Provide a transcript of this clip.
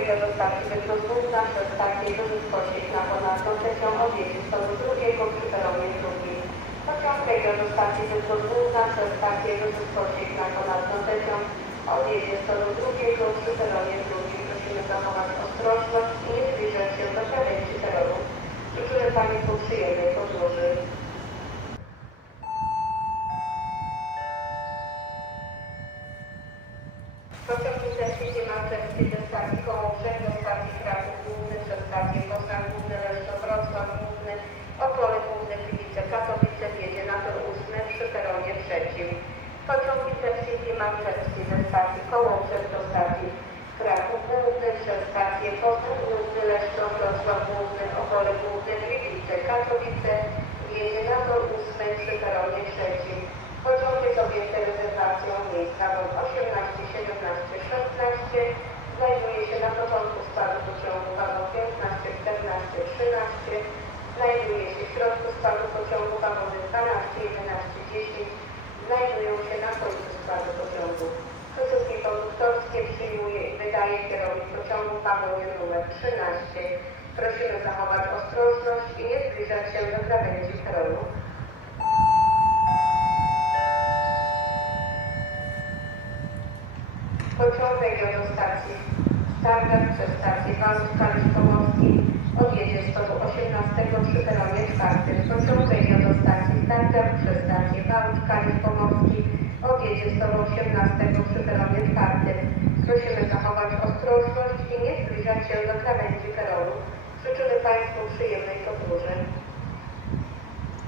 do stacji Wybrzeżna przez stację Wybrzeżkościek na ponadto trzecią odjedzie z toru drugiego przy peronie drugim. Pociąg do stacji Wybrzeżna przez stację Wybrzeżkościek na ponadto trzecią odjedzie z toru drugiego przy peronie drugim. Prosimy zachować ostrożność i nie zbliżać się do krawędzi peronu. Życzymy Państwu przyjemnej podróży. Pociąg Intercity Manchester ze stacji Kołobrzeg do stacji Kraków Główny przez stację Poznań Główny, Leszno, Wrocław Główny, Opole Główne, Gliwice, Katowice wjedzie na tor 8 przy peronie trzecim. Pociąg Intercity Manchester ze stacji Kołobrzeg do stacji Kraków Główny przez stację Poznań Główny, Leszno, Wrocław Główny, Opole Główne, Gliwice, Katowice wjedzie na tor 8 przy peronie trzecim. Pociąg jest objęty rezerwacją miejsc na rok 18, 17, 16. Znajduje się na początku składu pociągu wagon 15, 14, 13. Znajduje się w środku składu pociągu wagony 12, 11, 10. Znajdują się na końcu składu pociągu. Koszulki konduktorskie przyjmuje i wydaje kierownik pociągu wagonie numer 13. Prosimy zachować ostrożność i nie zbliżać się do krawędzi peronu. Pociąg wejdzie do stacji Stargard przez stację Wałów Kalisz Pomorski odjedzie z toru 18 przy peronie 4. Pociąg wejdzie do stacji Stargard przez stację Wałów Kalisz Pomorski odjedzie z toru 18 przy peronie 4. Prosimy zachować ostrożność i nie zbliżać się do krawędzi peronu.